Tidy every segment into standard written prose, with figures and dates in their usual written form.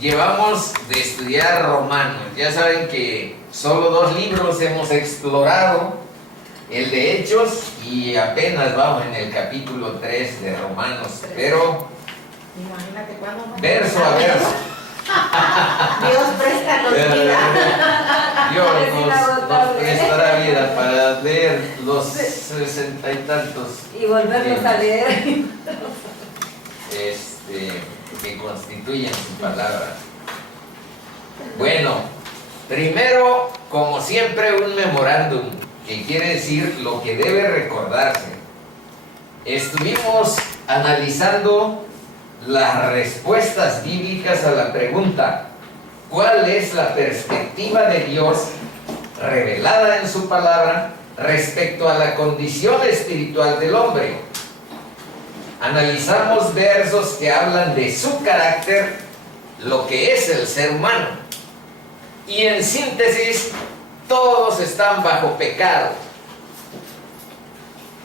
llevamos de estudiar Romanos. Ya saben que solo 2 libros hemos explorado, el de Hechos y apenas vamos en el capítulo 3 de Romanos, pero Imagínate cuándo verso a verso. Dios presta los vida. Dios nos prestará vida para leer los 60 y tantos Y volverlos a leer. que constituyen su palabra. Bueno, primero, como siempre, un memorándum, que quiere decir lo que debe recordarse. Estuvimos analizando las respuestas bíblicas a la pregunta: ¿cuál es la perspectiva de Dios revelada en su palabra respecto a la condición espiritual del hombre? Analizamos versos que hablan de su carácter, lo que es el ser humano. Y en síntesis, todos están bajo pecado.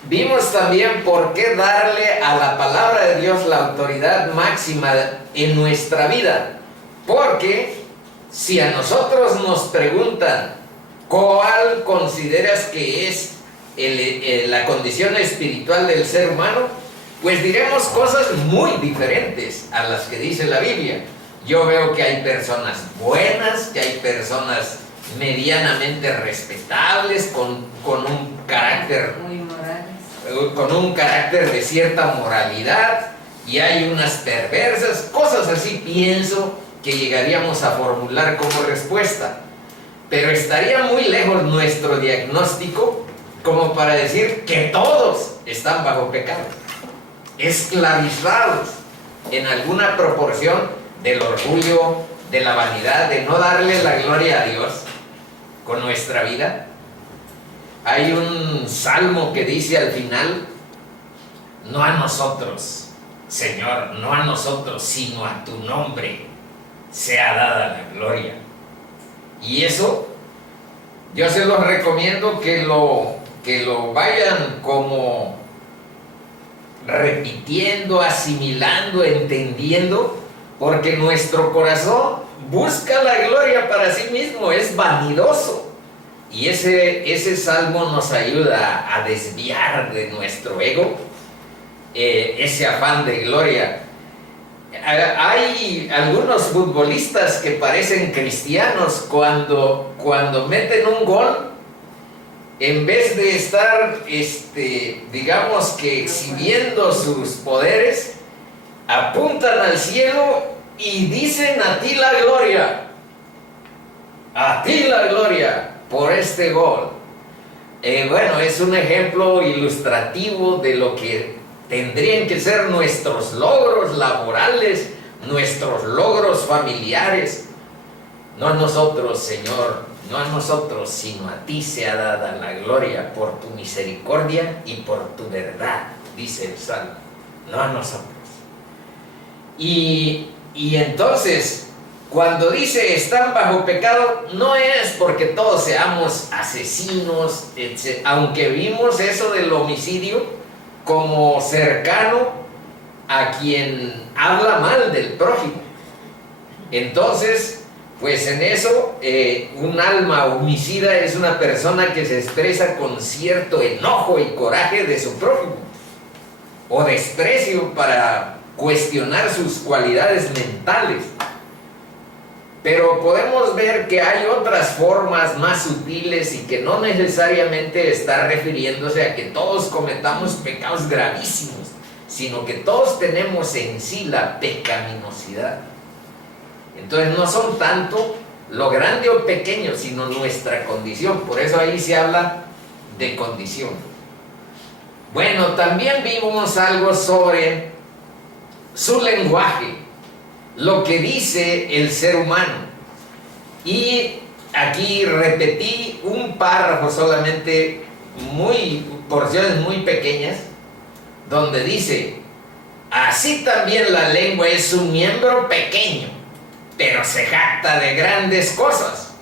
Vimos también por qué darle a la palabra de Dios la autoridad máxima en nuestra vida. Porque si a nosotros nos preguntan ¿cuál consideras que es la condición espiritual del ser humano?, pues diremos cosas muy diferentes a las que dice la Biblia. Yo veo que hay personas buenas, que hay personas medianamente respetables, con un carácter Muy morales. con un carácter de cierta moralidad, y hay unas perversas, cosas así pienso que llegaríamos a formular como respuesta. Pero estaría muy lejos nuestro diagnóstico como para decir que todos están bajo pecado, esclavizados en alguna proporción del orgullo, de la vanidad, de no darle la gloria a Dios con nuestra vida. Hay un salmo que dice al final: no a nosotros, Señor, no a nosotros, sino a tu nombre sea dada la gloria. Y eso yo se los recomiendo que lo vayan como repitiendo, asimilando, entendiendo, porque nuestro corazón busca la gloria para sí mismo, es vanidoso. Y ese salmo nos ayuda a desviar de nuestro ego ese afán de gloria. Hay algunos futbolistas que parecen cristianos cuando meten un gol, en vez de estar, digamos que exhibiendo sus poderes, apuntan al cielo y dicen: a ti la gloria por este gol. Bueno, es un ejemplo ilustrativo de lo que tendrían que ser nuestros logros laborales, nuestros logros familiares. No a nosotros, Señor, no a nosotros, sino a ti sea dada la gloria por tu misericordia y por tu verdad, dice el Salmo. No a nosotros. Y entonces, cuando dice están bajo pecado, no es porque todos seamos asesinos, etc. Aunque vimos eso del homicidio como cercano a quien habla mal del prójimo. Entonces, pues en eso, un alma homicida es una persona que se expresa con cierto enojo y coraje de su prójimo, o desprecio para cuestionar sus cualidades mentales. Pero podemos ver que hay otras formas más sutiles y que no necesariamente está refiriéndose a que todos cometamos pecados gravísimos, sino que todos tenemos en sí la pecaminosidad. Entonces no son tanto lo grande o pequeño, sino nuestra condición. Por eso ahí se habla de condición. Bueno, también vimos algo sobre su lenguaje, lo que dice el ser humano. Y aquí repetí un párrafo solamente, porciones muy pequeñas, donde dice: así también la lengua es un miembro pequeño, pero se jacta de grandes cosas.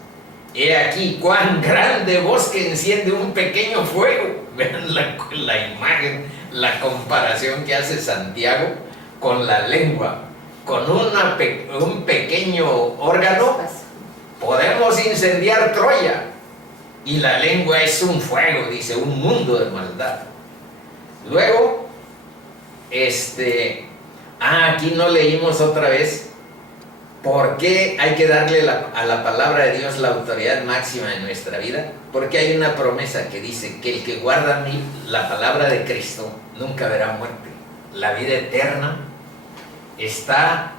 He aquí cuán grande bosque enciende un pequeño fuego. Vean la imagen, la comparación que hace Santiago con la lengua, con un pequeño pequeño órgano, podemos incendiar Troya. Y la lengua es un fuego, dice, un mundo de maldad. Luego, aquí no leímos otra vez por qué hay que darle a la palabra de Dios la autoridad máxima en nuestra vida. Porque hay una promesa que dice que el que guarda la palabra de Cristo nunca verá muerte. La vida eterna está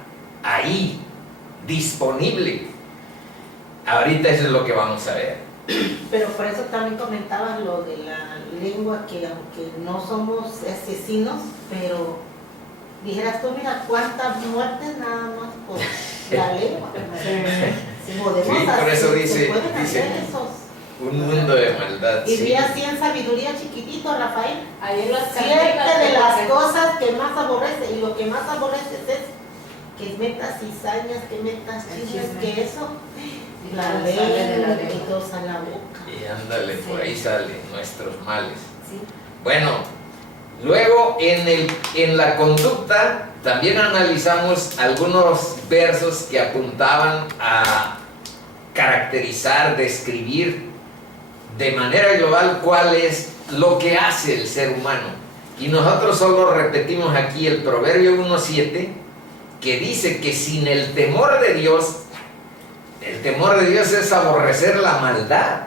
ahí, disponible. Ahorita eso es lo que vamos a ver. Pero por eso también comentabas lo de la lengua, que aunque no somos asesinos, pero dijeras tú, mira, cuántas muertes nada más por la lengua. Podemos Sí, por eso hacer, dice, se pueden hacer esos. un mundo de maldad. Y Sí. vi así en sabiduría chiquitito, Rafael. Ahí en las 7 cantigas de las porque- cosas que más aborrece, y lo que más aborreces es que metas cizañas, que metas El chismes, chisme. que eso, Y la todo sale de la lengua, lengua. y todo sale a la boca. Y ándale, por ahí salen nuestros males. Sí. Bueno, luego en la conducta también analizamos algunos versos que apuntaban a caracterizar, describir de manera global cuál es lo que hace el ser humano. Y nosotros solo repetimos aquí el Proverbio 1:7, que dice que sin el temor de Dios es aborrecer la maldad.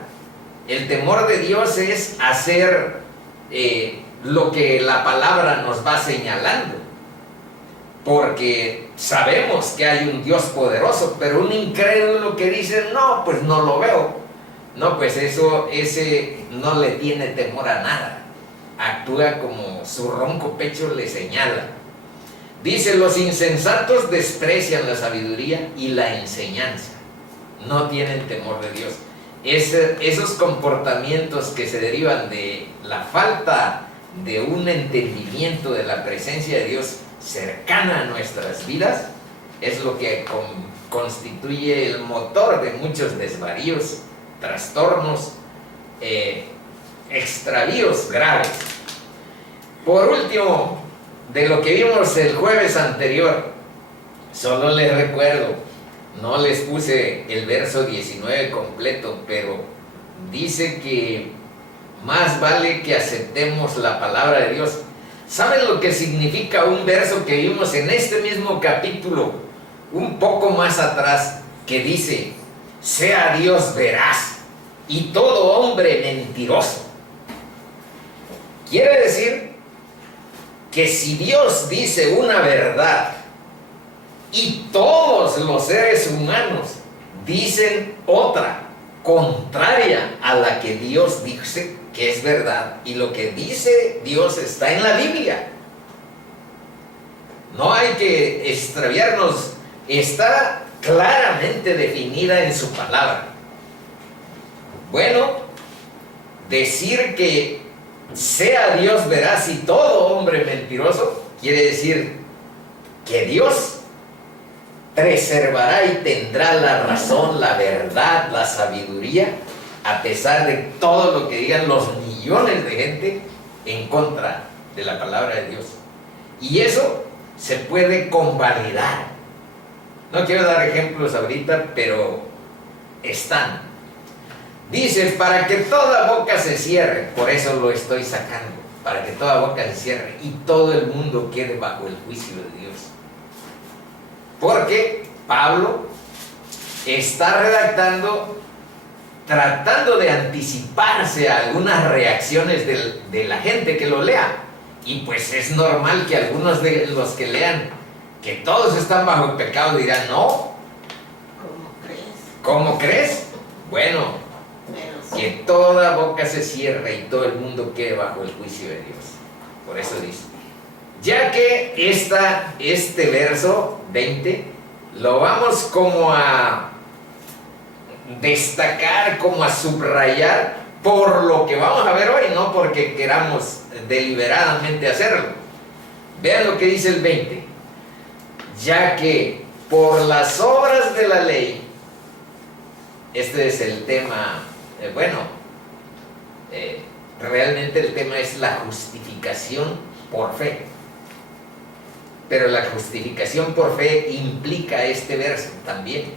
El temor de Dios es hacer lo que la palabra nos va señalando. Porque sabemos que hay un Dios poderoso, pero un incrédulo que dice, no, pues no lo veo. No, pues ese no le tiene temor a nada. Actúa como su ronco pecho le señala. Dice, los insensatos desprecian la sabiduría y la enseñanza. No tienen temor de Dios. Esos comportamientos que se derivan de la falta de un entendimiento de la presencia de Dios cercana a nuestras vidas es lo que constituye el motor de muchos desvaríos, trastornos, extravíos graves. Por último, de lo que vimos el jueves anterior, solo les recuerdo, no les puse el verso 19 completo, pero dice que más vale que aceptemos la palabra de Dios. ¿Saben lo que significa un verso que vimos en este mismo capítulo, un poco más atrás, que dice, sea Dios veraz y todo hombre mentiroso? Quiere decir que si Dios dice una verdad y todos los seres humanos dicen otra, contraria a la que Dios dice que es verdad, y lo que dice Dios está en la Biblia, no hay que extraviarnos, está claramente definida en su palabra. Bueno, decir que sea Dios veraz y todo hombre mentiroso, quiere decir que Dios preservará y tendrá la razón, la verdad, la sabiduría, a pesar de todo lo que digan los millones de gente en contra de la palabra de Dios. Y eso se puede convalidar. No quiero dar ejemplos ahorita, pero están. Dice, para que toda boca se cierre, por eso lo estoy sacando, para que toda boca se cierre y todo el mundo quede bajo el juicio de Dios. Porque Pablo está redactando, tratando de anticiparse a algunas reacciones de la gente que lo lea. Y pues es normal que algunos de los que lean que todos están bajo el pecado dirán, no, ¿Cómo crees? ¿cómo crees? Bueno, Pero sí. que toda boca se cierre y todo el mundo quede bajo el juicio de Dios. Por eso dice, ya que este verso 20 lo vamos como a destacar, como a subrayar por lo que vamos a ver hoy, no porque queramos deliberadamente hacerlo. Vean lo que dice el 20, ya que por las obras de la ley, este es el tema, realmente el tema es la justificación por fe. pero la justificación por fe implica este verso también.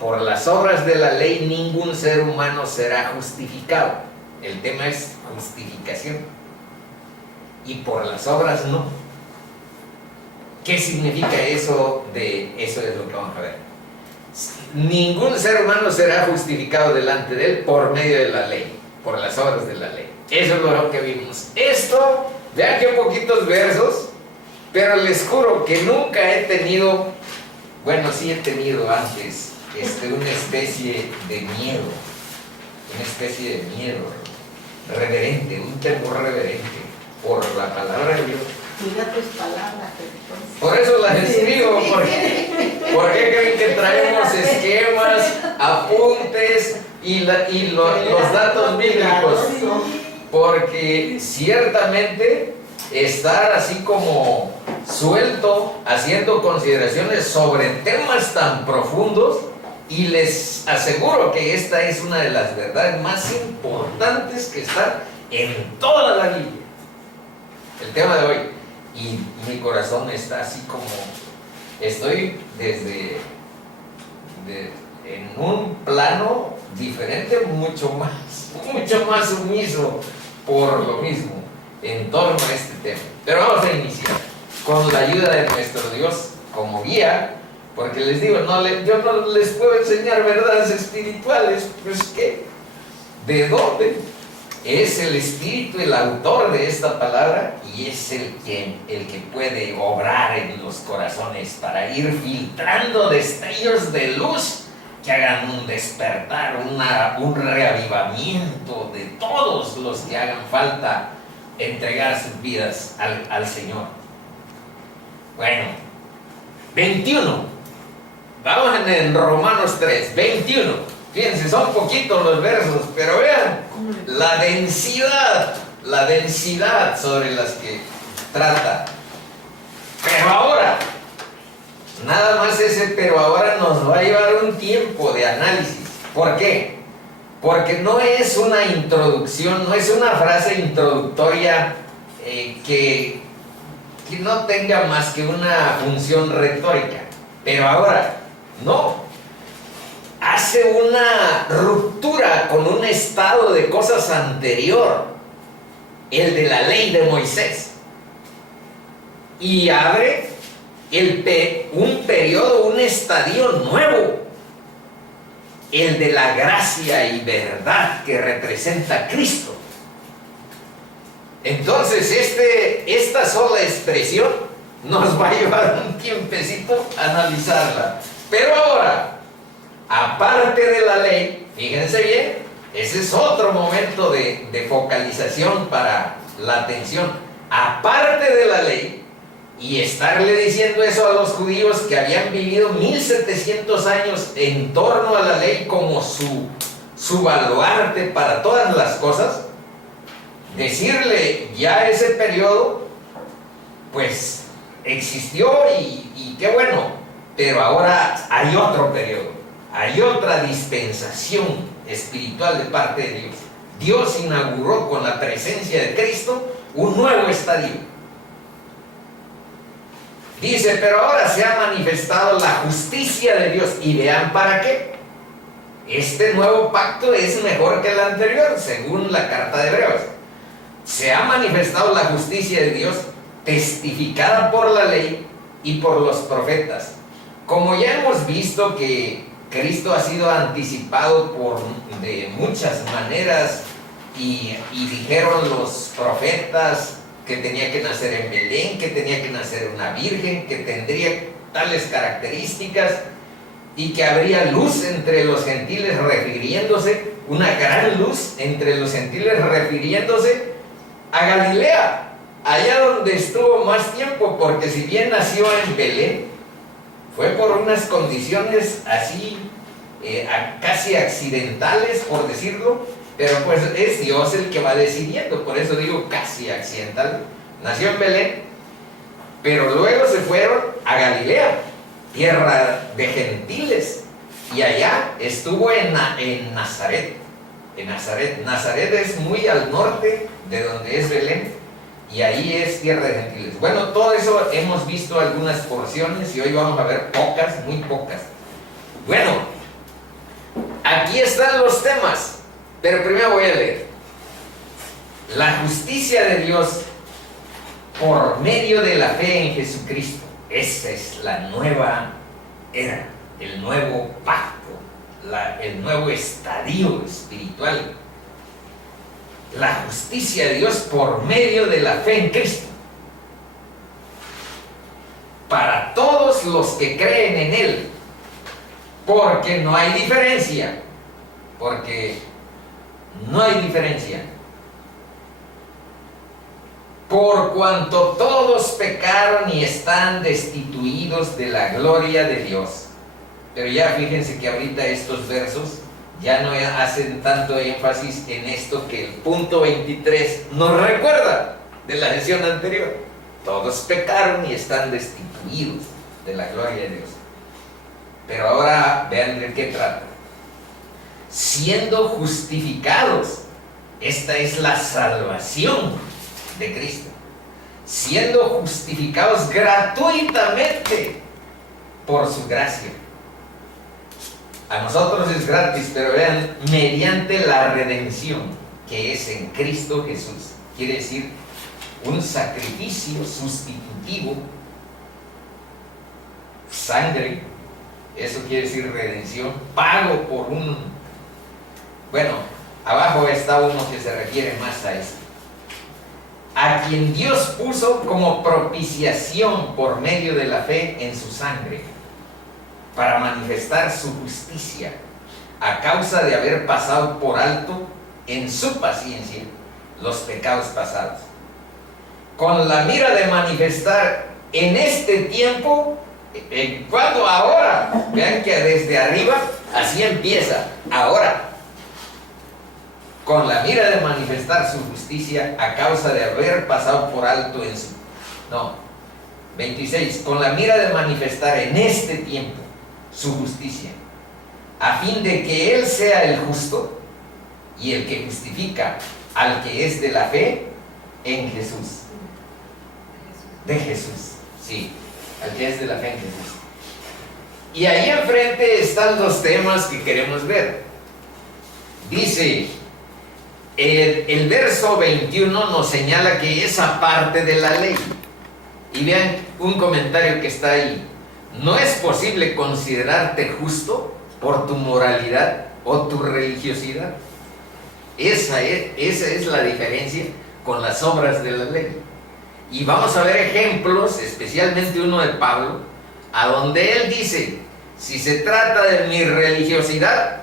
Por las obras de la ley ningún ser humano será justificado. El tema es justificación. Y por las obras no. ¿Qué significa eso? Eso es lo que vamos a ver. Ningún ser humano será justificado delante de él por medio de la ley, por las obras de la ley. Eso es lo que vimos. Esto, vean qué poquitos versos, pero les juro que nunca he tenido, bueno, sí he tenido antes, una especie de miedo, reverente, un temor reverente por la palabra de Dios. Cuida tus palabras, entonces. Por eso las escribo, ¿por qué creen que traemos esquemas, apuntes y los datos bíblicos? Porque ciertamente estar así como suelto, haciendo consideraciones sobre temas tan profundos, y les aseguro que esta es una de las verdades más importantes que están en toda la Biblia. El tema de hoy. Y mi corazón está así como, estoy en un plano diferente, mucho más sumiso por lo mismo, en torno a este tema. Pero vamos a iniciar con la ayuda de nuestro Dios como guía, porque les digo, yo no les puedo enseñar verdades espirituales, pues ¿qué? ¿De dónde? Es el Espíritu el autor de esta palabra y es el que puede obrar en los corazones para ir filtrando destellos de luz que hagan un despertar, un reavivamiento de todos los que hagan falta entregar sus vidas al Señor. Bueno, 21. Vamos en Romanos 3, 21. Fíjense, son poquitos los versos, pero vean la densidad sobre las que trata. Pero ahora, nada más ese pero ahora nos va a llevar un tiempo de análisis. ¿Por qué? Porque no es una introducción, no es una frase introductoria que no tenga más que una función retórica. Pero ahora, no. Hace una ruptura con un estado de cosas anterior, el de la ley de Moisés, y abre un periodo, un estadio nuevo, el de la gracia y verdad que representa a Cristo. Entonces esta sola expresión nos va a llevar un tiempecito a analizarla. Pero ahora, aparte de la ley, fíjense bien, ese es otro momento de focalización para la atención. Aparte de la ley, y estarle diciendo eso a los judíos que habían vivido 1700 años en torno a la ley como su baluarte para todas las cosas, decirle ya ese periodo, pues existió y qué bueno, pero ahora hay otro periodo. Hay otra dispensación espiritual de parte de Dios. Dios inauguró con la presencia de Cristo un nuevo estadio. Dice, pero ahora se ha manifestado la justicia de Dios. Y vean para qué. Este nuevo pacto es mejor que el anterior, según la carta de Hebreos. Se ha manifestado la justicia de Dios, testificada por la ley y por los profetas. Como ya hemos visto que Cristo ha sido anticipado de muchas maneras y dijeron los profetas que tenía que nacer en Belén, que tenía que nacer una virgen, que tendría tales características y que habría luz entre los gentiles refiriéndose, una gran luz entre los gentiles refiriéndose a Galilea, allá donde estuvo más tiempo, porque si bien nació en Belén, fue por unas condiciones así, casi accidentales, por decirlo, pero pues es Dios el que va decidiendo, por eso digo casi accidental. Nació en Belén, pero luego se fueron a Galilea, tierra de gentiles, y allá estuvo en Nazaret. Nazaret es muy al norte de donde es Belén, y ahí es tierra de gentiles. Bueno, todo eso hemos visto algunas porciones y hoy vamos a ver pocas, muy pocas. Bueno, aquí están los temas, pero primero voy a leer. La justicia de Dios por medio de la fe en Jesucristo. Esa es la nueva era, el nuevo pacto, el nuevo estadio espiritual. La justicia de Dios por medio de la fe en Cristo. Para todos los que creen en Él. Porque no hay diferencia. Porque no hay diferencia. Por cuanto todos pecaron y están destituidos de la gloria de Dios. Pero ya fíjense que ahorita estos versos ya no hacen tanto énfasis en esto que el punto 23 nos recuerda de la sesión anterior. Todos pecaron y están destituidos de la gloria de Dios. Pero ahora vean de qué trata. Siendo justificados, esta es la salvación de Cristo. Siendo justificados gratuitamente por su gracia. A nosotros es gratis, pero vean, mediante la redención que es en Cristo Jesús. Quiere decir, un sacrificio sustitutivo, sangre, eso quiere decir redención, pago por un... Bueno, abajo está uno que se refiere más a esto. A quien Dios puso como propiciación por medio de la fe en su sangre, para manifestar su justicia, a causa de haber pasado por alto en su paciencia los pecados pasados, con la mira de manifestar en este tiempo, ¿cuándo? Ahora. Vean que desde arriba así empieza, ahora. Con la mira de manifestar su justicia a causa de haber pasado por alto en su... No, 26. Con la mira de manifestar en este tiempo su justicia, a fin de que Él sea el justo y el que justifica al que es de la fe en Jesús. De Jesús, sí, al que es de la fe en Jesús. Y ahí enfrente están los temas que queremos ver. Dice, el verso 21 nos señala que esa parte de la ley. Y vean un comentario que está ahí. No es posible considerarte justo por tu moralidad o tu religiosidad. Esa es la diferencia con las obras de la ley. Y vamos a ver ejemplos, especialmente uno de Pablo, a donde él dice, si se trata de mi religiosidad,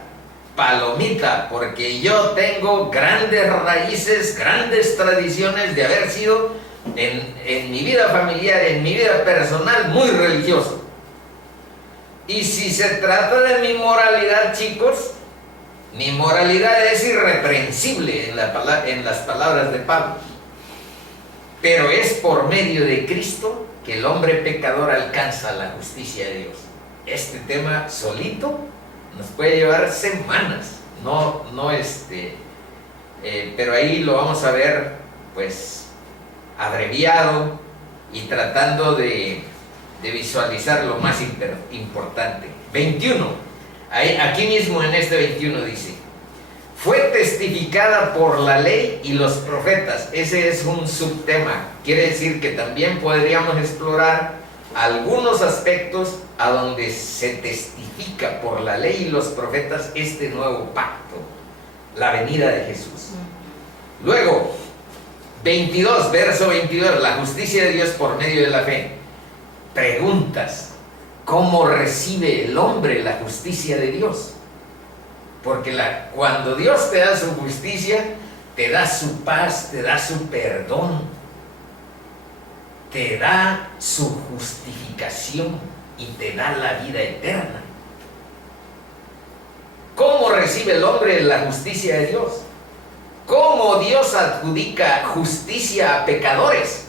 palomita, porque yo tengo grandes raíces, grandes tradiciones de haber sido en mi vida familiar, en mi vida personal, muy religioso. Y si se trata de mi moralidad, chicos, mi moralidad es irreprensible en las palabras de Pablo. Pero es por medio de Cristo que el hombre pecador alcanza la justicia de Dios. Este tema solito nos puede llevar semanas, pero ahí lo vamos a ver, pues, abreviado y tratando de visualizar lo más importante. 21, aquí mismo en este 21 dice, fue testificada por la ley y los profetas. Ese es un subtema, quiere decir que también podríamos explorar algunos aspectos a donde se testifica por la ley y los profetas este nuevo pacto, la venida de Jesús. Luego, 22, verso 22, la justicia de Dios por medio de la fe. Preguntas, ¿cómo recibe el hombre la justicia de Dios? Porque cuando Dios te da su justicia, te da su paz, te da su perdón, te da su justificación y te da la vida eterna. ¿Cómo recibe el hombre la justicia de Dios? ¿Cómo Dios adjudica justicia a pecadores?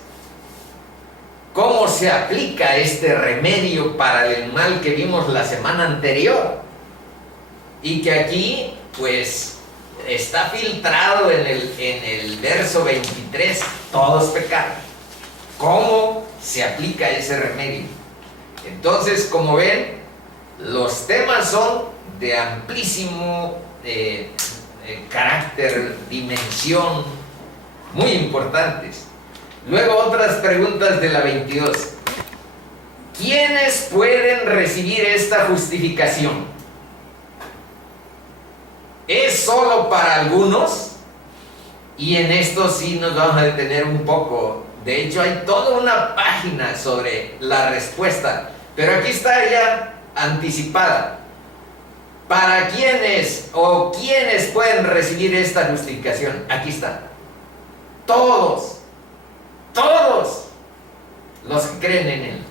¿Cómo se aplica este remedio para el mal que vimos la semana anterior? Y que aquí, pues, está filtrado en el verso 23, todos pecaron. ¿Cómo se aplica ese remedio? Entonces, como ven, los temas son de amplísimo carácter, dimensión, muy importantes. Luego otras preguntas de la 22. ¿Quiénes pueden recibir esta justificación? ¿Es solo para algunos? Y en esto sí nos vamos a detener un poco. De hecho, hay toda una página sobre la respuesta, pero aquí está ya anticipada. ¿Para quiénes o quiénes pueden recibir esta justificación? Aquí está. Todos los que creen en Él.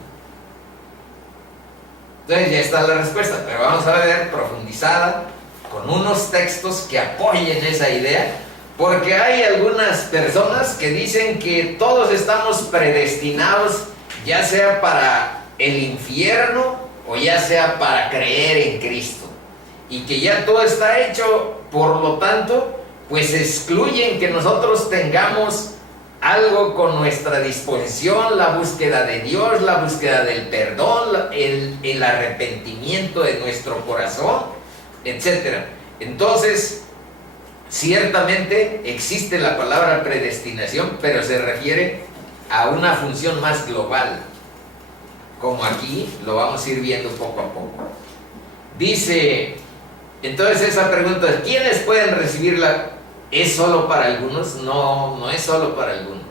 Entonces ya está la respuesta, pero vamos a ver profundizada con unos textos que apoyen esa idea, porque hay algunas personas que dicen que todos estamos predestinados, ya sea para el infierno o ya sea para creer en Cristo, y que ya todo está hecho, por lo tanto, pues excluyen que nosotros tengamos algo con nuestra disposición, la búsqueda de Dios, la búsqueda del perdón, el arrepentimiento de nuestro corazón, etc. Entonces, ciertamente existe la palabra predestinación, pero se refiere a una función más global, como aquí lo vamos a ir viendo poco a poco. Dice, entonces esa pregunta es, ¿quiénes pueden recibirla? ¿Es solo para algunos? No, no es solo para algunos.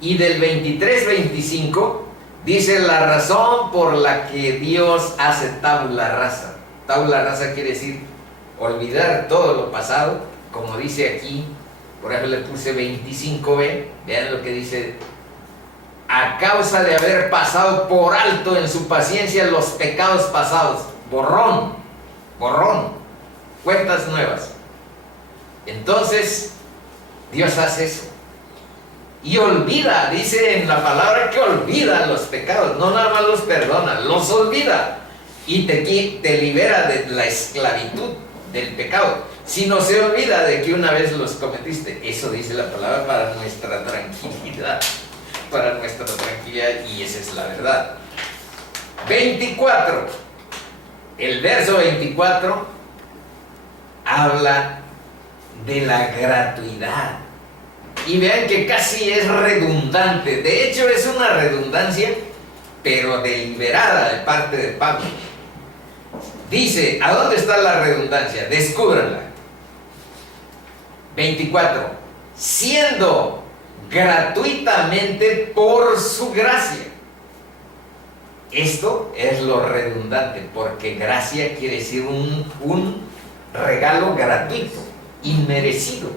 Y del 23-25 dice la razón por la que Dios hace tabula rasa. Tabula rasa quiere decir olvidar todo lo pasado, como dice aquí, por ejemplo le puse 25b, vean lo que dice: a causa de haber pasado por alto en su paciencia los pecados pasados. Borrón, cuentas nuevas. Entonces, Dios hace eso. Y olvida, dice en la palabra que olvida los pecados, no nada más los perdona, los olvida. Y te libera de la esclavitud del pecado. Si no se olvida de que una vez los cometiste, eso dice la palabra para nuestra tranquilidad. Para nuestra tranquilidad, y esa es la verdad. 24. El verso 24 habla de la gratuidad. Y vean que casi es redundante. De hecho, es una redundancia, pero deliberada de parte de Pablo. Dice, ¿a dónde está la redundancia? Descúbranla. 24. Siendo gratuitamente por su gracia. Esto es lo redundante, porque gracia quiere decir un regalo gratuito, inmerecido.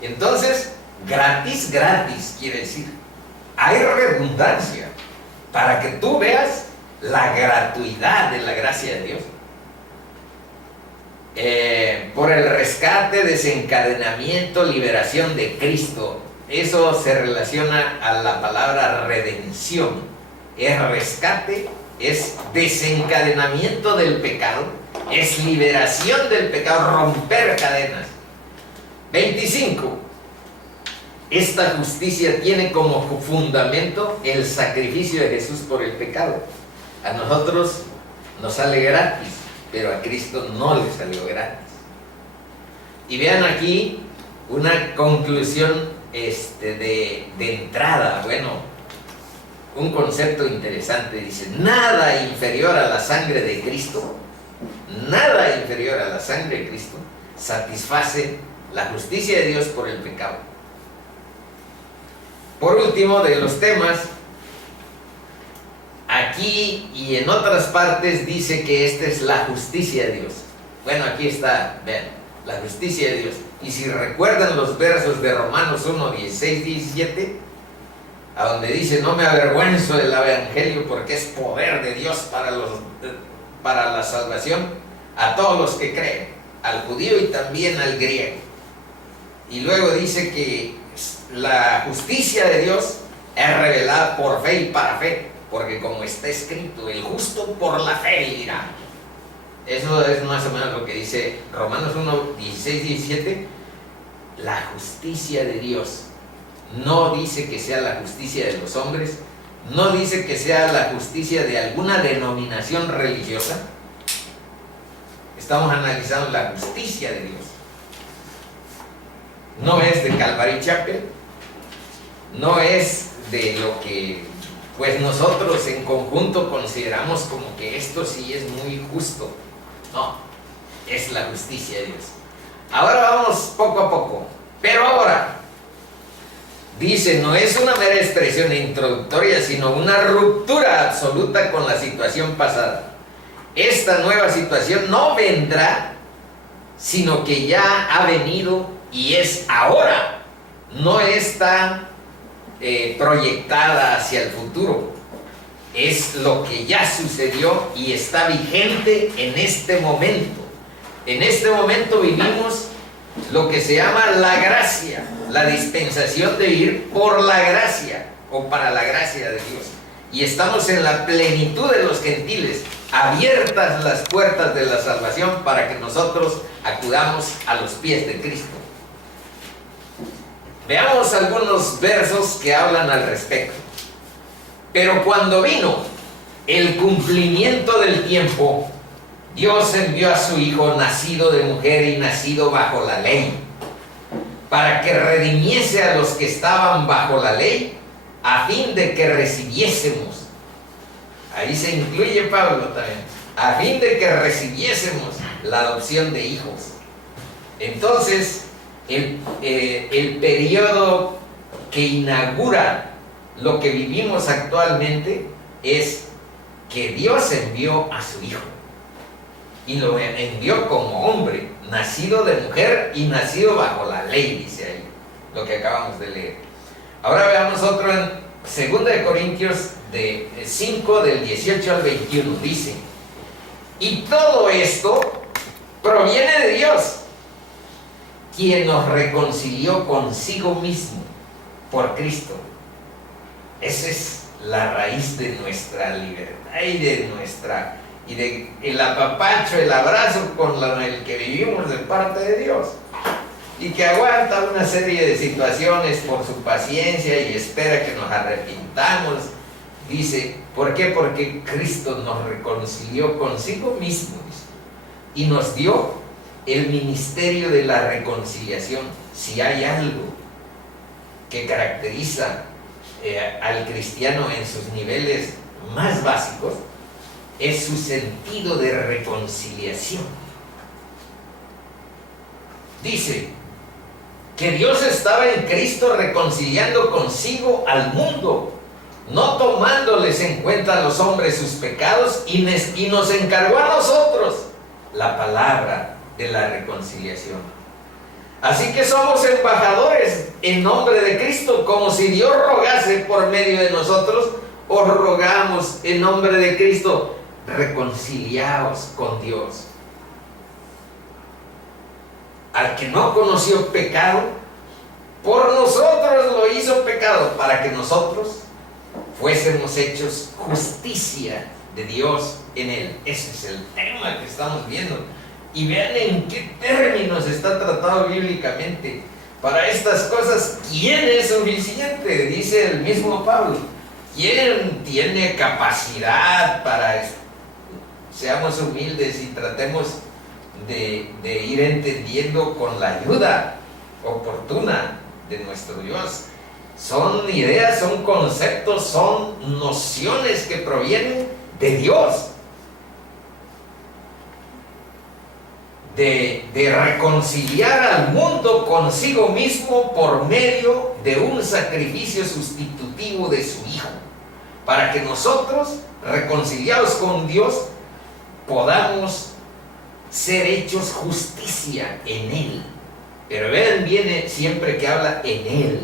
Entonces, gratis quiere decir. Hay redundancia para que tú veas la gratuidad de la gracia de Dios. Por el rescate, desencadenamiento, liberación de Cristo. Eso se relaciona a la palabra redención. Es rescate, es desencadenamiento del pecado, es liberación del pecado, romper cadenas. 25. Esta justicia tiene como fundamento el sacrificio de Jesús por el pecado. A nosotros nos sale gratis, pero a Cristo no le salió gratis. Y vean aquí una conclusión de entrada, bueno, un concepto interesante. Dice, nada inferior a la sangre de Cristo, nada inferior a la sangre de Cristo satisface la justicia de Dios por el pecado. Por último, de los temas, aquí y en otras partes dice que esta es la justicia de Dios. Bueno, aquí está, vean, la justicia de Dios. Y si recuerdan los versos de Romanos 1, 16, 17, a donde dice, no me avergüenzo del evangelio porque es poder de Dios para la salvación a todos los que creen, al judío y también al griego. Y luego dice que la justicia de Dios es revelada por fe y para fe, porque como está escrito, el justo por la fe vivirá. Eso es más o menos lo que dice Romanos 1, 16, 17. La justicia de Dios no dice que sea la justicia de los hombres, no dice que sea la justicia de alguna denominación religiosa. Estamos analizando la justicia de Dios. No es de Calvary Chapel, no es de lo que pues nosotros en conjunto consideramos como que esto sí es muy justo. No, es la justicia de Dios. Ahora vamos poco a poco. Pero ahora, dice, no es una mera expresión introductoria, sino una ruptura absoluta con la situación pasada. Esta nueva situación no vendrá, sino que ya ha venido y es ahora. No está proyectada hacia el futuro. Es lo que ya sucedió y está vigente en este momento. En este momento vivimos lo que se llama la gracia, la dispensación de vivir por la gracia o para la gracia de Dios. Y estamos en la plenitud de los gentiles, abiertas las puertas de la salvación para que nosotros acudamos a los pies de Cristo. Veamos algunos versos que hablan al respecto. Pero cuando vino el cumplimiento del tiempo, Dios envió a su Hijo, nacido de mujer y nacido bajo la ley, para que redimiese a los que estaban bajo la ley, a fin de que recibiésemos, ahí se incluye Pablo también, a fin de que recibiésemos la adopción de hijos. Entonces, el periodo que inaugura lo que vivimos actualmente es que Dios envió a su Hijo. Y lo envió como hombre, nacido de mujer y nacido bajo la ley, dice ahí, lo que acabamos de leer. Ahora veamos otro en 2 de Corintios 5, del 18 al 21, dice, y todo esto proviene de Dios, quien nos reconcilió consigo mismo por Cristo. Esa es la raíz de nuestra libertad y de el apapacho, el abrazo con el que vivimos de parte de Dios, y que aguanta una serie de situaciones por su paciencia y espera que nos arrepintamos. Dice, ¿por qué? Porque Cristo nos reconcilió consigo mismo, dice, y nos dio el ministerio de la reconciliación. Si hay algo que caracteriza al cristiano en sus niveles más básicos, es su sentido de reconciliación. Dice que Dios estaba en Cristo reconciliando consigo al mundo, no tomándoles en cuenta a los hombres sus pecados, y nos encargó a nosotros la palabra de la reconciliación. Así que somos embajadores en nombre de Cristo, como si Dios rogase por medio de nosotros. Os rogamos en nombre de Cristo, reconciliaos con Dios. Al que no conoció pecado, por nosotros lo hizo pecado, para que nosotros fuésemos hechos justicia de Dios en él. Ese es el tema que estamos viendo. Y vean en qué términos está tratado bíblicamente. Para estas cosas, ¿quién es suficiente? Dice el mismo Pablo. ¿Quién tiene capacidad para esto? Seamos humildes y tratemos de ir entendiendo con la ayuda oportuna de nuestro Dios. Son ideas, son conceptos, son nociones que provienen de Dios. De reconciliar al mundo consigo mismo por medio de un sacrificio sustitutivo de su Hijo, para que nosotros, reconciliados con Dios, podamos ser hechos justicia en Él. Pero vean, viene siempre que habla en Él,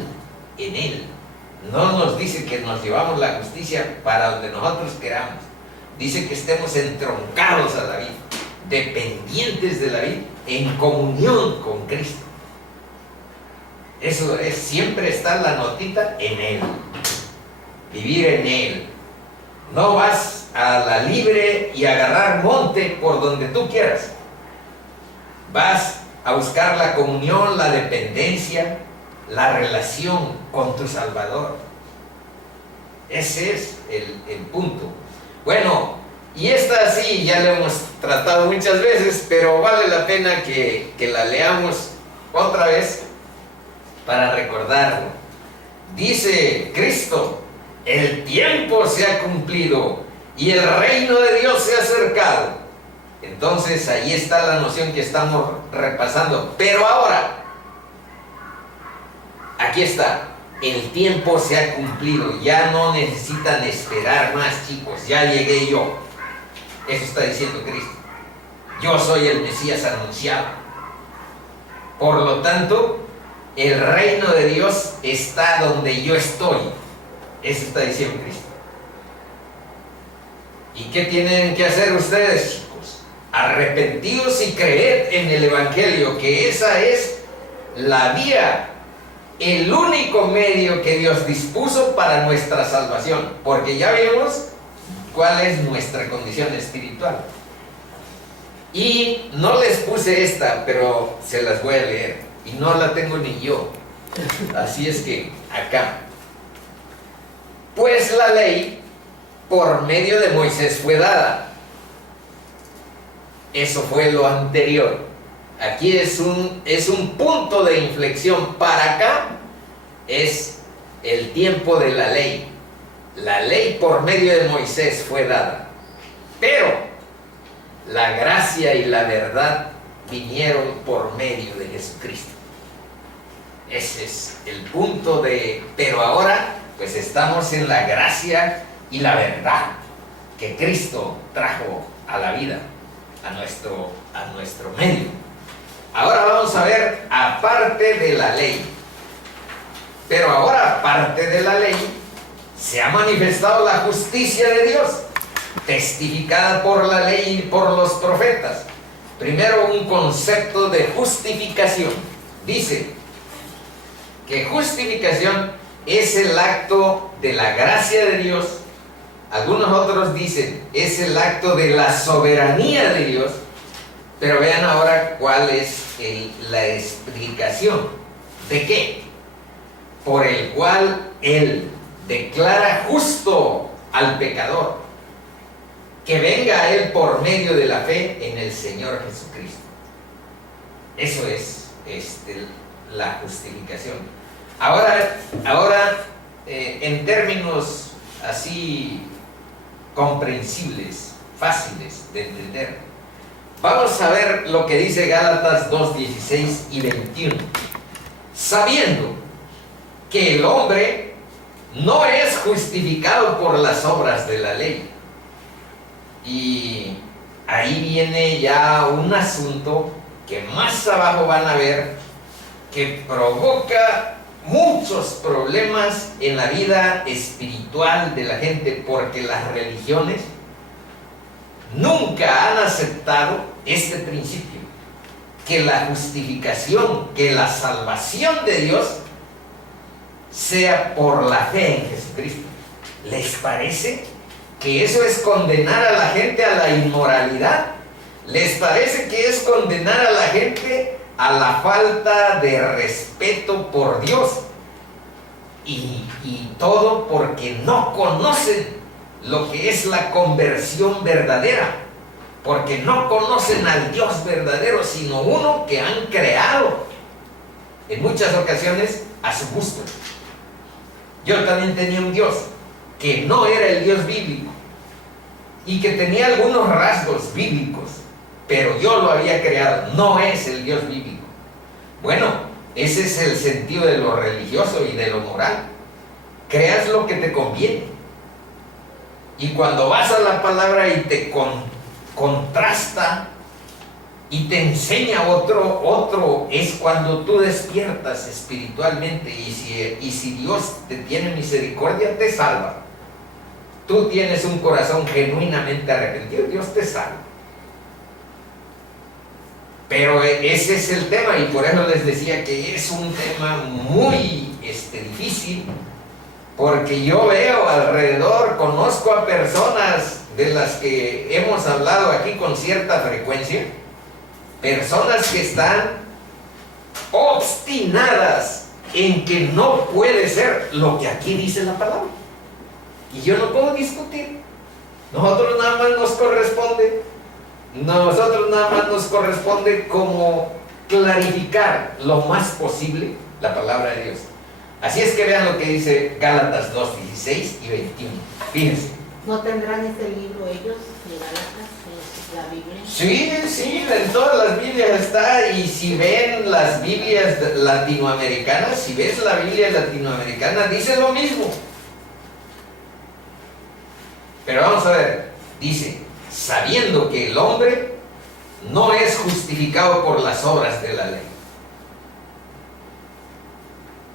en Él. No nos dice que nos llevamos la justicia para donde nosotros queramos. Dice que estemos entroncados a la vida, dependientes de la vida, en comunión con Cristo. Eso es, siempre está la notita en Él, vivir en Él. No vas vas a la libre y agarrar monte por donde tú quieras. Vas a buscar la comunión, la dependencia, la relación con tu Salvador. Ese es el punto. Bueno, y esta sí ya la hemos tratado muchas veces, pero vale la pena que la leamos otra vez para recordarlo. Dice Cristo: el tiempo se ha cumplido y el reino de Dios se ha acercado. Entonces ahí está la noción que estamos repasando. Pero ahora, aquí está, el tiempo se ha cumplido. Ya no necesitan esperar más, chicos, ya llegué yo. Eso está diciendo Cristo. Yo soy el Mesías anunciado. Por lo tanto, el reino de Dios está donde yo estoy. Eso está diciendo Cristo. ¿Y qué tienen que hacer ustedes, chicos? Arrepentidos y creed en el Evangelio, que esa es la vía, el único medio que Dios dispuso para nuestra salvación, porque ya vimos cuál es nuestra condición espiritual. Y no les puse esta, pero se las voy a leer, y no la tengo ni yo, así es que acá. Pues la ley por medio de Moisés fue dada. Eso fue lo anterior. Aquí es un punto de inflexión. Para acá es el tiempo de la ley. La ley por medio de Moisés fue dada. Pero la gracia y la verdad vinieron por medio de Jesucristo. Ese es el punto de... Pero ahora pues estamos en la gracia y la verdad que Cristo trajo a la vida, a nuestro medio. Ahora vamos a ver aparte de la ley. Pero ahora aparte de la ley se ha manifestado la justicia de Dios, testificada por la ley y por los profetas. Primero, un concepto de justificación. Dice que justificación es el acto de la gracia de Dios. Algunos otros dicen, es el acto de la soberanía de Dios. Pero vean ahora cuál es la explicación. ¿De qué? Por el cual Él declara justo al pecador, que venga a Él por medio de la fe en el Señor Jesucristo. Eso es la justificación. Ahora en términos así comprensibles, fáciles de entender, vamos a ver lo que dice Gálatas 2:16 y 21. Sabiendo que el hombre no es justificado por las obras de la ley. Y ahí viene ya un asunto que más abajo van a ver, que provoca muchos problemas en la vida espiritual de la gente, porque las religiones nunca han aceptado este principio, que la justificación, que la salvación de Dios sea por la fe en Jesucristo. ¿Les parece que eso es condenar a la gente a la inmoralidad? ¿Les parece que es condenar a la gente a la falta de respeto por Dios? Y todo porque no conocen lo que es la conversión verdadera, porque no conocen al Dios verdadero, sino uno que han creado en muchas ocasiones a su gusto. Yo también tenía un Dios que no era el Dios bíblico y que tenía algunos rasgos bíblicos, pero yo lo había creado, no es el Dios bíblico. Bueno, ese es el sentido de lo religioso y de lo moral. Creas lo que te conviene. Y cuando vas a la palabra y te contrasta y te enseña otro, es cuando tú despiertas espiritualmente. Y si Dios te tiene misericordia, te salva. Tú tienes un corazón genuinamente arrepentido, Dios te salva. Pero ese es el tema, y por eso les decía que es un tema muy difícil, porque yo veo alrededor, conozco a personas de las que hemos hablado aquí con cierta frecuencia, personas que están obstinadas en que no puede ser lo que aquí dice la palabra. Y yo no puedo discutir. Nosotros nada más nos corresponde como clarificar lo más posible la palabra de Dios. Así es que vean lo que dice Gálatas 2:16 y 21. Fíjense. ¿No tendrán ese libro ellos de Gálatas en la Biblia? Sí, en todas las Biblias está. Y si ven las Biblias latinoamericanas, si ves la Biblia latinoamericana, dice lo mismo. Pero vamos a ver, dice, sabiendo que el hombre no es justificado por las obras de la ley.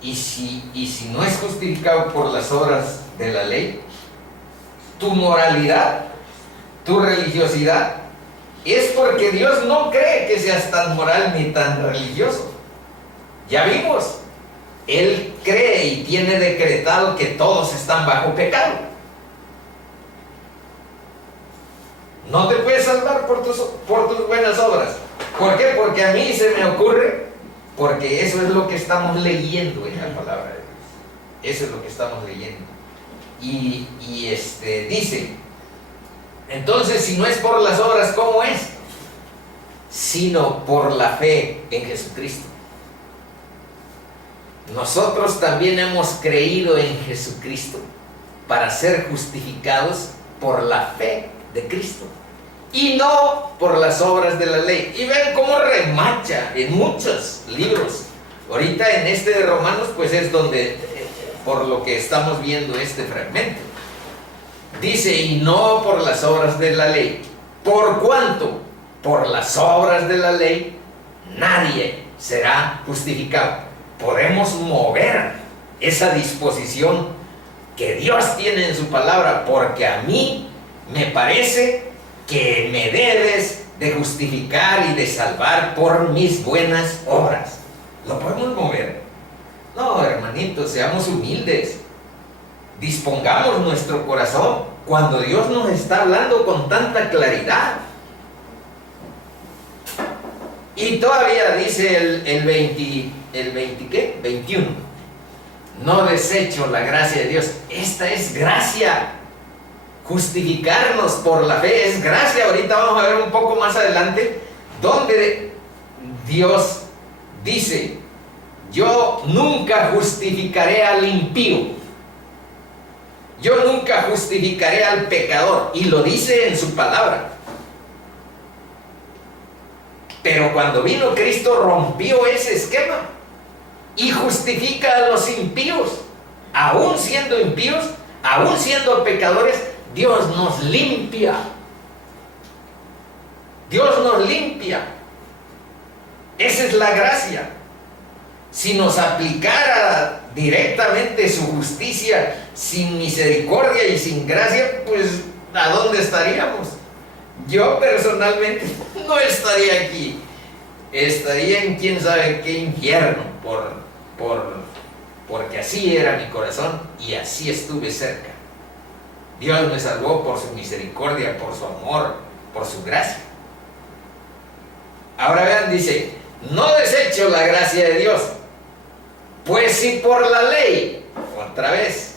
Y si no es justificado por las obras de la ley, tu moralidad, tu religiosidad, es porque Dios no cree que seas tan moral ni tan religioso. Ya vimos, Él cree y tiene decretado que todos están bajo pecado. No te puedes salvar por tus buenas obras. ¿Por qué? Porque a mí se me ocurre, porque eso es lo que estamos leyendo en la palabra de Dios. Eso es lo que estamos leyendo. Y dice, entonces si no es por las obras, ¿cómo es? Sino por la fe en Jesucristo. Nosotros también hemos creído en Jesucristo para ser justificados por la fe de Cristo y no por las obras de la ley. Y ven cómo remacha en muchos libros. Ahorita en este de Romanos, pues es donde, por lo que estamos viendo este fragmento, dice, y no por las obras de la ley, por cuanto por las obras de la ley nadie será justificado. Podemos mover esa disposición que Dios tiene en su palabra, porque a mí me parece que me debes de justificar y de salvar por mis buenas obras. ¿Lo podemos mover? No, hermanitos, seamos humildes. Dispongamos nuestro corazón cuando Dios nos está hablando con tanta claridad. Y todavía dice el 21. No desecho la gracia de Dios. Esta es gracia. Justificarnos por la fe es gracia. Ahorita vamos a ver un poco más adelante donde Dios dice, yo nunca justificaré al impío, yo nunca justificaré al pecador, y lo dice en su palabra. Pero cuando vino Cristo rompió ese esquema y justifica a los impíos. Aún siendo impíos, aún siendo pecadores, Dios nos limpia. Dios nos limpia. Esa es la gracia. Si nos aplicara directamente su justicia sin misericordia y sin gracia, pues ¿a dónde estaríamos? Yo personalmente no estaría aquí. Estaría en quién sabe qué infierno, porque así era mi corazón y así estuve cerca. Dios me salvó por su misericordia, por su amor, por su gracia. Ahora vean, dice, no desecho la gracia de Dios, pues si por la ley, otra vez,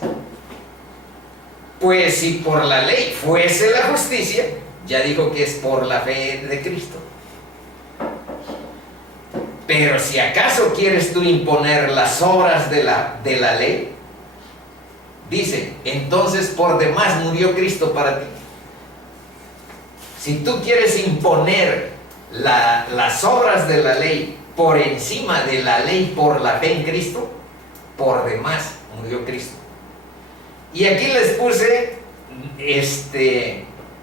pues si por la ley fuese la justicia, ya dijo que es por la fe de Cristo. Pero si acaso quieres tú imponer las obras de la ley, dice, entonces por demás murió Cristo para ti. Si tú quieres imponer las obras de la ley por encima de la ley por la fe en Cristo, por demás murió Cristo. Y aquí les puse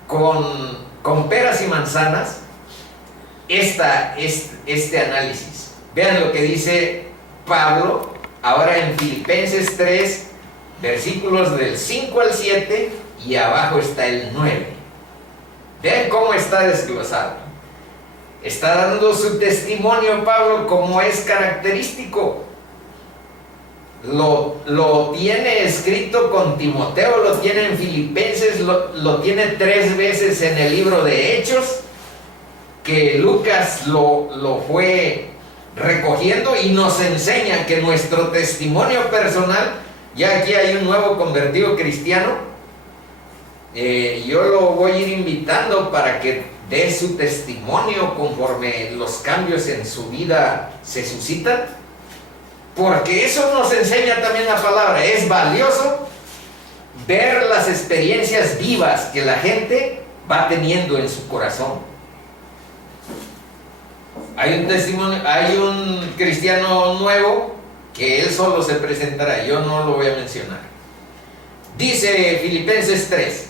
con peras y manzanas este análisis. Vean lo que dice Pablo ahora en Filipenses 3, versículos del 5 al 7, y abajo está el 9. Vean cómo está desglosado. Está dando su testimonio Pablo, como es característico. lo tiene escrito con Timoteo, lo tiene en Filipenses, lo tiene 3 veces en el libro de Hechos, que Lucas lo fue recogiendo y nos enseña que nuestro testimonio personal, ya aquí hay un nuevo convertido cristiano, yo lo voy a ir invitando para que dé su testimonio conforme los cambios en su vida se suscitan, porque eso nos enseña también la palabra. Es valioso ver las experiencias vivas que la gente va teniendo en su corazón. Hay un testimonio, hay un cristiano nuevo que él solo se presentará, yo no lo voy a mencionar. Dice Filipenses 3: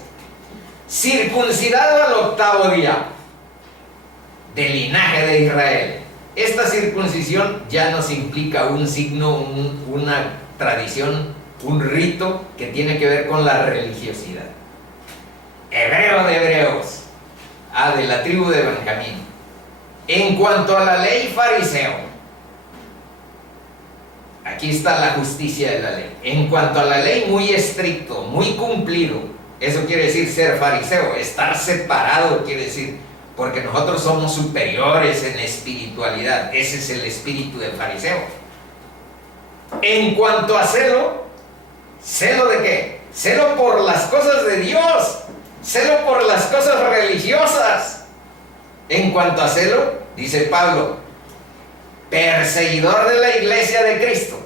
circuncidado al 8º día del linaje de Israel. Esta circuncisión ya nos implica un signo, una tradición, un rito que tiene que ver con la religiosidad. Hebreo de hebreos, de la tribu de Benjamín. En cuanto a la ley, fariseo. Aquí está la justicia de la ley. En cuanto a la ley, muy estricto, muy cumplido. Eso quiere decir ser fariseo, estar separado quiere decir, porque nosotros somos superiores en espiritualidad. Ese es el espíritu del fariseo. En cuanto a celo, ¿celo de qué? Celo por las cosas de Dios, celo por las cosas religiosas. En cuanto a celo, dice Pablo, perseguidor de la iglesia de Cristo.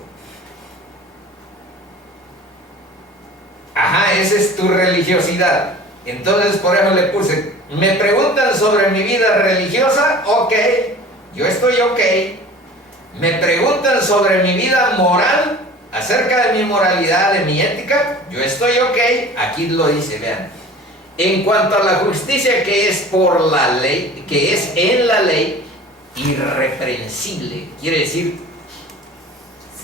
Ajá, esa es tu religiosidad. Entonces por eso le puse, me preguntan sobre mi vida religiosa, ok, yo estoy ok. Me preguntan sobre mi vida moral, acerca de mi moralidad, de mi ética, yo estoy ok. Aquí lo dice, vean. En cuanto a la justicia que es por la ley, que es en la ley, irreprensible, quiere decir,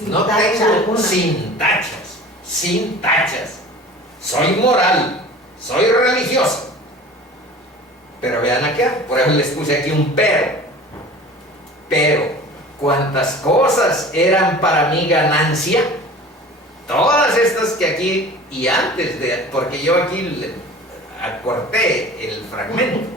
no tengo sin tachas, soy moral, soy religioso. Pero vean acá, por eso les puse aquí un pero, cuantas cosas eran para mí ganancia, todas estas que aquí, y antes de, porque yo aquí acorté el fragmento,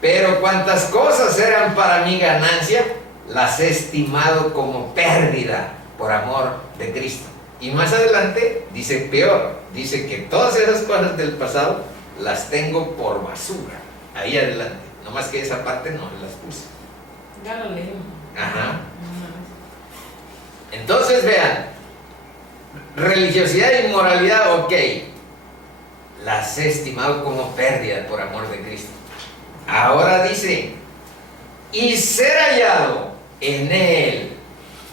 pero cuantas cosas eran para mí ganancia, las he estimado como pérdida por amor de Cristo. Y más adelante dice peor, dice que todas esas cosas del pasado las tengo por basura. Ahí adelante, nomás que esa parte no las puse. Ya lo leímos. Ajá. Entonces vean, religiosidad y moralidad, ok, las he estimado como pérdida por amor de Cristo. Ahora dice, y ser hallado en Él,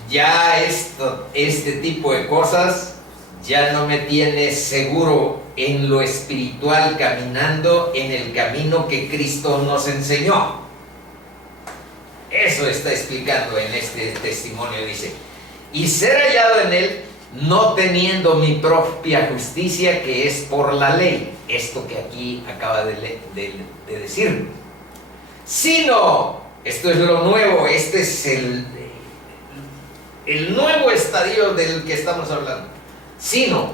ya este tipo de cosas ya no me tiene seguro en lo espiritual, caminando en el camino que Cristo nos enseñó. Eso está explicando en este testimonio, dice, y ser hallado en Él, no teniendo mi propia justicia que es por la ley, esto que aquí acaba de decir, sino, esto es lo nuevo, este es el nuevo estadio del que estamos hablando, sino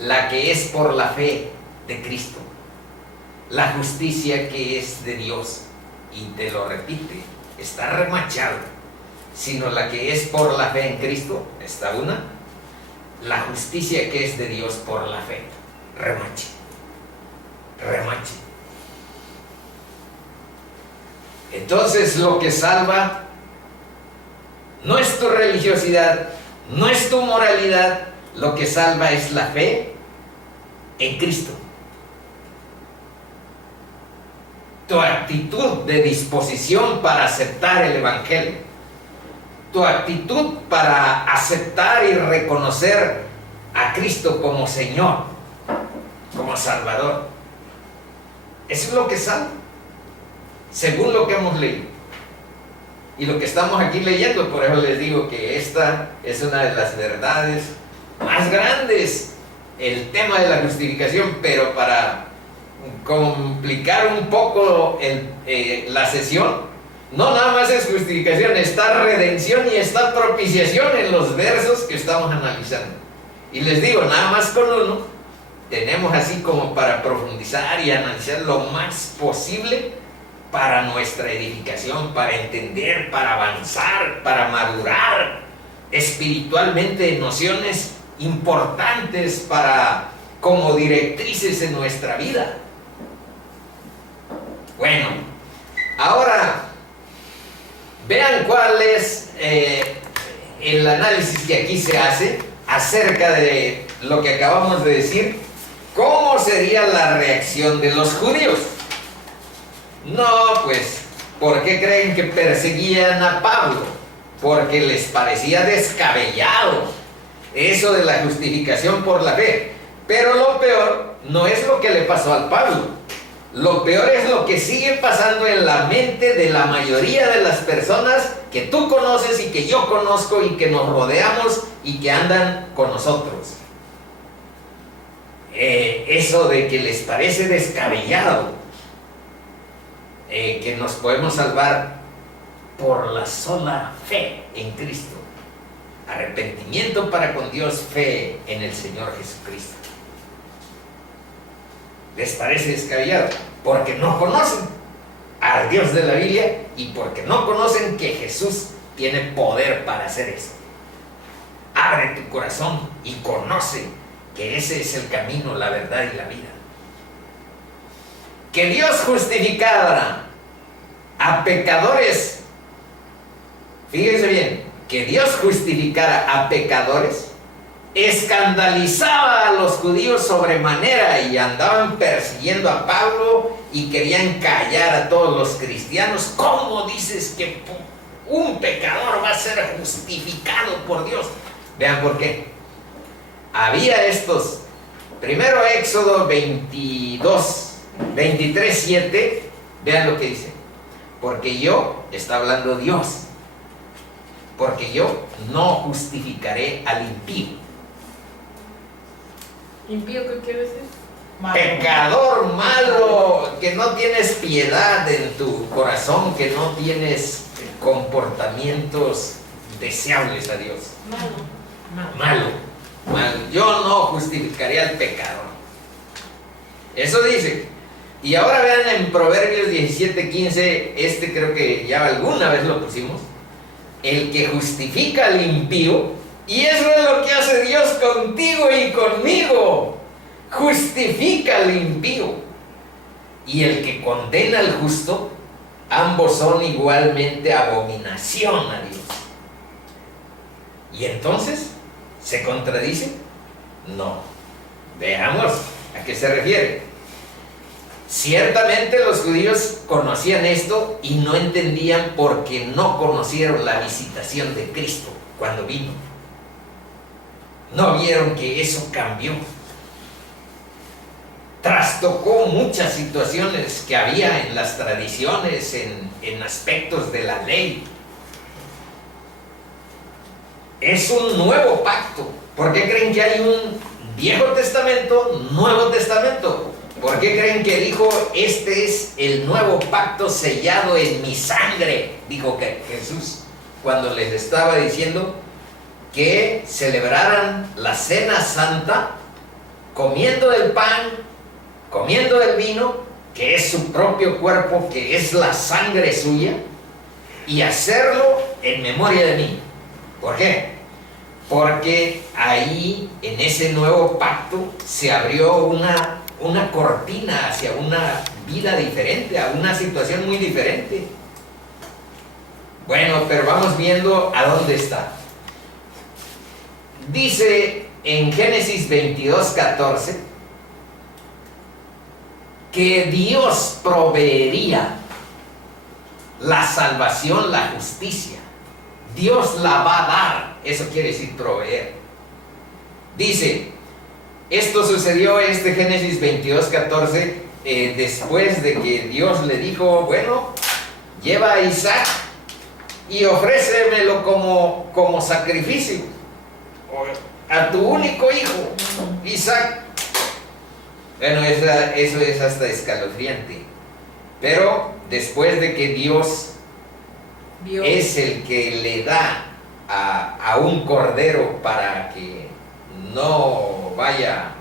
la que es por la fe de Cristo, la justicia que es de Dios, y te lo repite, está remachado, sino la que es por la fe en Cristo, está una, la justicia que es de Dios por la fe, remache. Entonces lo que salva no es tu religiosidad, no es tu moralidad, lo que salva es la fe en Cristo. Tu actitud de disposición para aceptar el Evangelio, tu actitud para aceptar y reconocer a Cristo como Señor, como Salvador. Eso es lo que salva, según lo que hemos leído y lo que estamos aquí leyendo. Por eso les digo que esta es una de las verdades más grandes, el tema de la justificación. Pero para complicar un poco la sesión, No nada más es justificación, está redención y está propiciación en los versos que estamos analizando. Y les digo, nada más con uno, tenemos así como para profundizar y analizar lo más posible para nuestra edificación, para entender, para avanzar, para madurar espiritualmente, nociones importantes para como directrices en nuestra vida. Bueno, ahora vean cuál es el análisis que aquí se hace acerca de lo que acabamos de decir. ¿Cómo sería la reacción de los judíos? No, pues, ¿por qué creen que perseguían a Pablo? Porque les parecía descabellado eso de la justificación por la fe. Pero lo peor no es lo que le pasó al Pablo. Lo peor es lo que sigue pasando en la mente de la mayoría de las personas que tú conoces y que yo conozco y que nos rodeamos y que andan con nosotros. Eso de que les parece descabellado que nos podemos salvar por la sola fe en Cristo. Arrepentimiento para con Dios, fe en el Señor Jesucristo. Les parece descabellado porque no conocen al Dios de la Biblia y porque no conocen que Jesús tiene poder para hacer eso. Abre tu corazón y conoce que ese es el camino, la verdad y la vida. Que Dios justificara a pecadores, fíjense bien, que Dios justificara a pecadores escandalizaba a los judíos sobremanera y andaban persiguiendo a Pablo y querían callar a todos los cristianos. ¿Cómo dices que un pecador va a ser justificado por Dios? Vean por qué. Había estos, primero Éxodo 23:7, vean lo que dice. Porque yo, está hablando Dios, porque yo no justificaré al impío. ¿Impío qué quiere decir? Pecador malo, que no tienes piedad en tu corazón, que no tienes comportamientos deseables a Dios. Malo. Yo no justificaré al pecador. Eso dice. Y ahora vean en Proverbios 17:15, creo que ya alguna vez lo pusimos. El que justifica al impío, y eso es lo que hace Dios contigo y conmigo. Justifica al impío. Y el que condena al justo, ambos son igualmente abominación a Dios. ¿Y entonces se contradice? No. Veamos a qué se refiere. Ciertamente los judíos conocían esto y no entendían porque no conocieron la visitación de Cristo cuando vino. No vieron que eso cambió. Trastocó muchas situaciones que había en las tradiciones, en aspectos de la ley. Es un nuevo pacto. ¿Por qué creen que hay un Viejo Testamento, Nuevo Testamento? ¿Por qué creen que dijo, este es el nuevo pacto sellado en mi sangre? Dijo que Jesús, cuando les estaba diciendo que celebraran la cena santa, comiendo del pan, comiendo del vino, que es su propio cuerpo, que es la sangre suya, y hacerlo en memoria de mí. ¿Por qué? Porque ahí, en ese nuevo pacto, se abrió una cortina hacia una vida diferente, a una situación muy diferente. Bueno, pero vamos viendo a dónde está. Dice en Génesis 22:14 que Dios proveería la salvación, la justicia. Dios la va a dar. Eso quiere decir proveer. Dice, esto sucedió, Génesis 22:14, después de que Dios le dijo, bueno, lleva a Isaac y ofrécemelo como sacrificio a tu único hijo, Isaac. Bueno, eso es hasta escalofriante. Pero después de que Dios Vio. es el que le da a un cordero para que no vaya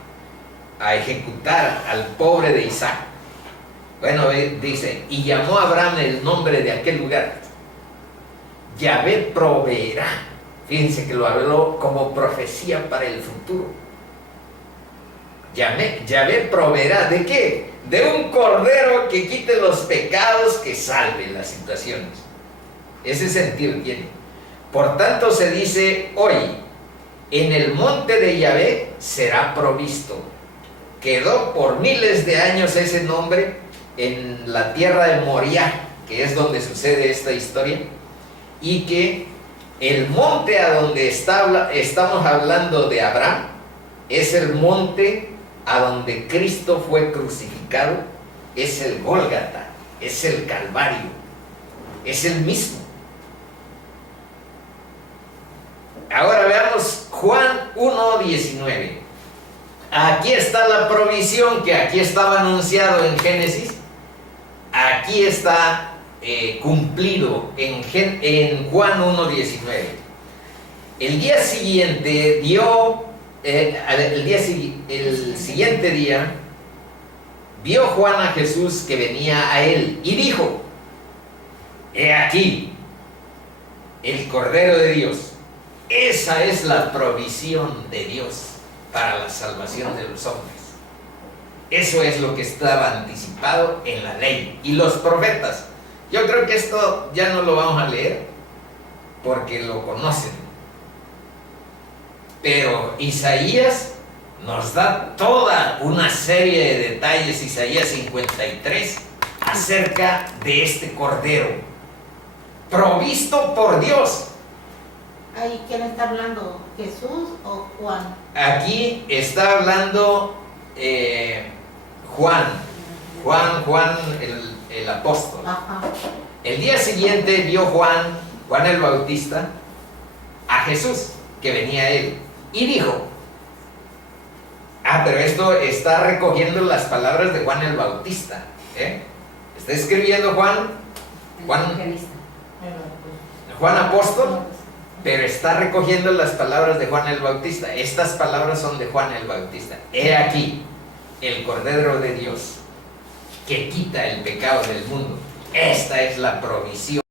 a ejecutar al pobre de Isaac. Bueno, dice, y llamó a Abraham el nombre de aquel lugar, Yahvé proveerá. Fíjense que lo habló como profecía para el futuro. Yahvé proveerá, ¿de qué? De un cordero que quite los pecados, que salve las situaciones. Ese sentido tiene. Por tanto se dice hoy, en el monte de Yahvé será provisto. Quedó por miles de años ese nombre en la tierra de Moriah, que es donde sucede esta historia, y que el monte a donde estamos hablando de Abraham es el monte a donde Cristo fue crucificado, es el Gólgata, es el Calvario, es el mismo. Ahora veamos Juan 1:19. Aquí está la provisión que aquí estaba anunciado en Génesis. Aquí está cumplido en Juan 1:19. El día siguiente el siguiente día vio Juan a Jesús que venía a él y dijo: he aquí el Cordero de Dios. Esa es la provisión de Dios para la salvación de los hombres. Eso es lo que estaba anticipado en la ley y los profetas. Yo creo que esto ya no lo vamos a leer porque lo conocen. Pero Isaías nos da toda una serie de detalles, Isaías 53, acerca de este Cordero, provisto por Dios. ¿Ahí quién está hablando? ¿Jesús o Juan? Aquí está hablando Juan el apóstol. Ajá. El día siguiente vio Juan el Bautista, a Jesús, que venía a él, y dijo, pero esto está recogiendo las palabras de Juan el Bautista, está escribiendo Juan apóstol, pero está recogiendo las palabras de Juan el Bautista. Estas palabras son de Juan el Bautista. He aquí el Cordero de Dios que quita el pecado del mundo. Esta es la provisión